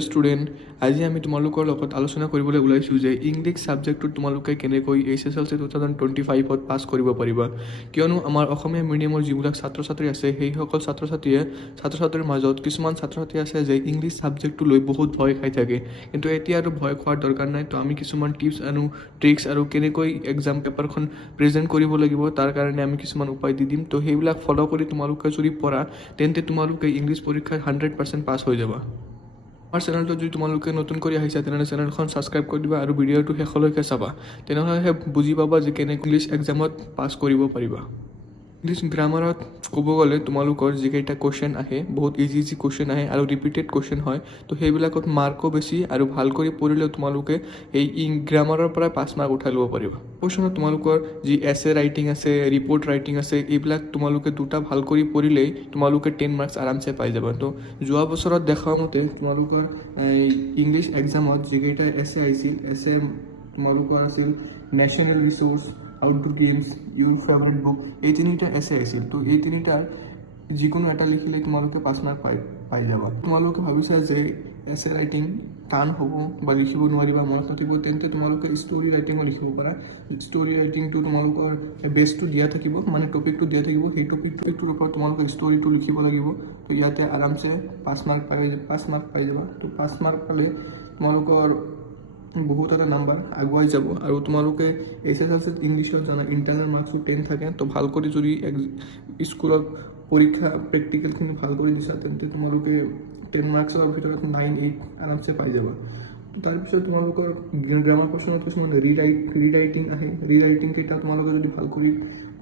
student আজি আমি তোমালোকৰ লগত আলোচনা কৰিবলৈ ওলাইছোঁ যে ইংলিছ ছাবজেক্টটো তোমালোকে কেনেকৈ HSLC 2025ত পাছ কৰিব পাৰিবা কিয়নো আমাৰ অসমীয়া মিডিয়ামৰ যিবিলাক ছাত্ৰ ছাত্ৰী আছে সেইসকল ছাত্ৰ ছাত্ৰীৰ মাজত কিছুমান ছাত্ৰ ছাত্ৰী আছে যে ইংলিছ ছাবজেক্টটো লৈ বহুত ভয় খাই থাকে কিন্তু এতিয়া আৰু ভয় খোৱাৰ দৰকাৰ নাই তো আমি কিছুমান টিপছ আৰু ট্ৰিক্স আৰু কেনেকৈ এক্সাম পেপাৰখন প্ৰেজেণ্ট কৰিব লাগিব তাৰ কাৰণে আমি কিছুমান উপায় দি দিম তো সেইবিলাক ফ'ল' কৰি তোমালোকে যদি পঢ়া তেন্তে তোমালোকে ইংলিছ পৰীক্ষাত 100% পাছ হৈ যাবা আমাৰ চেনেলটো যদি তোমালোকে নতুন কৰি আহিছা তেনেহ'লে চেনেলখন ছাবস্ক্ৰাইব কৰি দিবা আৰু ভিডিঅ'টো শেষলৈকে চাবা তেনেহ'লেহে বুজি পাবা যে কেনেকৈ ইংলিছ এক্সামত পাছ কৰিব পাৰিবা ইংলিছ গ্ৰামাৰত ক'ব গ'লে তোমালোকৰ যিকেইটা কুৱেশ্যন আহে বহুত ইজি কুৱেশ্যন আহে আৰু ৰিপিটেড কুৱেশ্যন হয় তো সেইবিলাকত মাৰ্কো বেছি আৰু ভাল কৰি পঢ়িলেও তোমালোকে এই গ্ৰামাৰৰ পৰা 5 মাৰ্ক উঠাই ল'ব পাৰিবা কুৱেশ্যনত তোমালোকৰ যি এছে ৰাইটিং আছে ৰিপৰ্ট ৰাইটিং আছে এইবিলাক তোমালোকে দুটা ভাল কৰি পঢ়িলেই তোমালোকে 10 মাৰ্কছ আৰামছে পাই যাবা তো যোৱা বছৰত দেখা মতে তোমালোকৰ ইংলিছ এক্সামত যিকেইটা এছে আহিছিল এছে তোমালোকৰ আছিল নেশ্যনেল ৰিচোৰ্চ আউটডোৰ গেমছ ইউৰ ফেভাৰিট বুক এই তিনিটা এছে আহিছিল তো এই তিনিটাৰ যিকোনো এটা লিখিলে তোমালোকে 5 মাৰ্ক পাই যাবা তোমালোকে ভাবিছা যে এছে ৰাইটিং টান হ'ব বা লিখিব নোৱাৰিবা মনত নাথাকিব তেন্তে তোমালোকে ষ্টৰি ৰাইটিঙো লিখিব পাৰা ষ্টৰি ৰাইটিংটো তোমালোকৰ বেছটো দিয়া থাকিব মানে টপিকটো দিয়া থাকিব সেই টপিকটোৰ ওপৰত তোমালোকে ষ্টৰিটো লিখিব লাগিব তো ইয়াতে আৰামছে 5 মাৰ্ক পাই যাবা তো 5 মাৰ্ক পালে তোমালোকৰ বহুত এটা নাম্বাৰ আগুৱাই যাব আৰু তোমালোকে HSLCত ইংলিছত জানা ইণ্টাৰনেল মাৰ্কছো 10 থাকে তো ভাল কৰি যদি স্কুলত পৰীক্ষা প্ৰেক্টিকেলখিনি ভাল কৰি দিছা তেন্তে তোমালোকে 10 মাৰ্কছৰ ভিতৰত 9-8 আৰামছে পাই যাবা তাৰপিছত তোমালোকৰ গ্ৰামাৰ কুৱেশ্যনত কিছুমান ৰিৰাইটিং আহে ৰিৰাইটিং কেইটা তোমালোকে যদি ভাল কৰি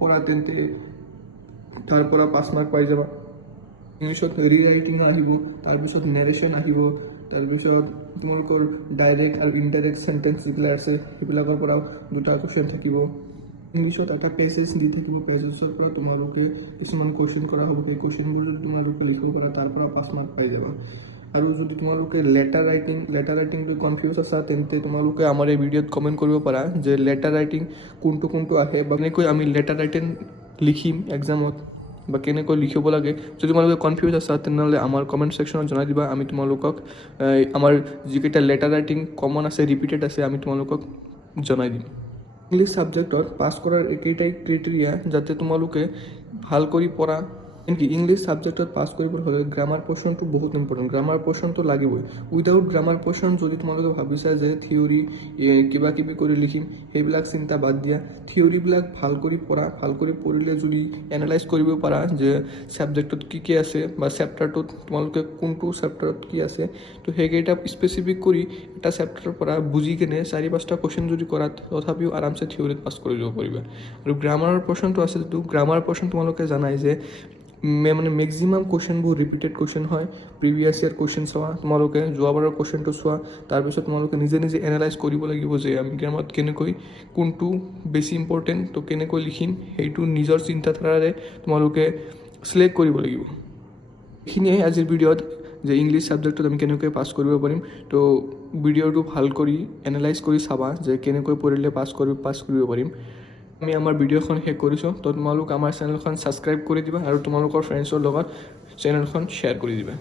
কৰা তেন্তে তাৰ পৰা 5 মাৰ্ক পাই যাবা ইংলিছত ৰিৰাইটিং আহিব তাৰপিছত নেৰেশ্যন আহিব তাৰপিছত তোমালোকৰ ডাইৰেক্ট আৰু ইনডাইৰেক্ট চেণ্টেন্স যিবিলাক আছে সেইবিলাকৰ পৰা দুটা কুৱেশ্যন থাকিব ইংলিছত এটা পেছেজ দি থাকিব পেছেজৰ পৰা তোমালোকে কিছুমান কুৱেশ্যন কৰা হ'ব সেই কুৱেশ্যনবোৰ যদি তোমালোকে লিখিব পাৰা তাৰ পৰা 5 মাৰ্ক পাই যাবা আৰু যদি তোমালোকে লেটাৰ ৰাইটিং লৈ কনফিউজ আছা তেন্তে তোমালোকে আমাৰ এই ভিডিঅ'ত কমেণ্ট কৰিব পাৰা যে লেটাৰ ৰাইটিং কোনটো আহে বা কেনেকৈ আমি লেটাৰ ৰাইটিং লিখিম এক্সামত বা কেনেকৈ লিখিব লাগে যদি তোমালোকে কনফিউজ আছা তেনেহ'লে আমাৰ কমেণ্ট ছেকশ্যনত জনাই দিবা আমি তোমালোকক আমাৰ যিকেইটা লেটাৰ ৰাইটিং কমন আছে ৰিপিটেড আছে আমি তোমালোকক জনাই দিম ইংলিছ ছাবজেক্টত পাছ কৰাৰ একেইটাই ক্ৰাইটেৰিয়া যাতে তোমালোকে ভাল কৰি পঢ়া এনকি ইংলিছ ছাবজেক্টত পাছ কৰিবলৈ হ'লে গ্ৰামাৰ পৰ্চনটো বহুত ইম্পৰ্টেণ্ট গ্ৰামাৰ পৰ্চনটো লাগিবই উইদাউট গ্ৰামাৰ পৰ্চন যদি তোমালোকে ভাবিছা যে থিয়ৰী কিবা কিবি কৰি লিখিম সেইবিলাক চিন্তা বাদ দিয়া থিয়ৰীবিলাক ভাল কৰি পঢ়া ভাল কৰি পঢ়িলে যদি এনালাইজ কৰিব পাৰা যে ছাবজেক্টত কি আছে বা চেপ্টাৰটোত তোমালোকে কোনটো চেপ্টাৰত কি আছে তো সেইকেইটা স্পেচিফিক কৰি এটা চেপ্টাৰৰ পৰা বুজি কেনে 4-5টা কুৱেশ্যন যদি কৰা তথাপিও আৰামছে থিয়ৰীত পাছ কৰি ল'ব পাৰিবা আৰু গ্ৰামাৰৰ পৰ্চনটো আছে যিটো গ্ৰামাৰ পৰ্চন তোমালোকে জানাই যে মানে মেক্সিমাম কুৱেশ্যনবোৰ ৰিপিটেড কুৱেশ্যন হয় প্ৰিভিয়াছ ইয়াৰ কুৱেশ্যন চোৱা তোমালোকে যোৱাবাৰৰ কুৱেশ্যনটো চোৱা তাৰপিছত তোমালোকে নিজে এনালাইজ কৰিব লাগিব যে আমি গ্ৰামাৰত কেনেকৈ কোনটো বেছি ইম্পৰ্টেণ্ট তো কেনেকৈ লিখিম সেইটো নিজৰ চিন্তাধাৰাৰে তোমালোকে চিলেক্ট কৰিব লাগিব এইখিনিয়ে আজিৰ ভিডিঅ'ত যে ইংলিছ ছাবজেক্টত আমি কেনেকৈ পাছ কৰিব পাৰিম তো ভিডিঅ'টো ভাল কৰি এনালাইজ কৰি চাবা যে কেনেকৈ পঢ়িলে পাছ কৰিব পাৰিম আমি আমাৰ ভিডিঅ'খন শেষ কৰিছোঁ তো তোমালোক আমাৰ চেনেলখন ছাবস্ক্ৰাইব কৰি দিবা আৰু তোমালোকৰ ফ্ৰেণ্ডছৰ লগত চেনেলখন শ্বেয়াৰ কৰি দিবা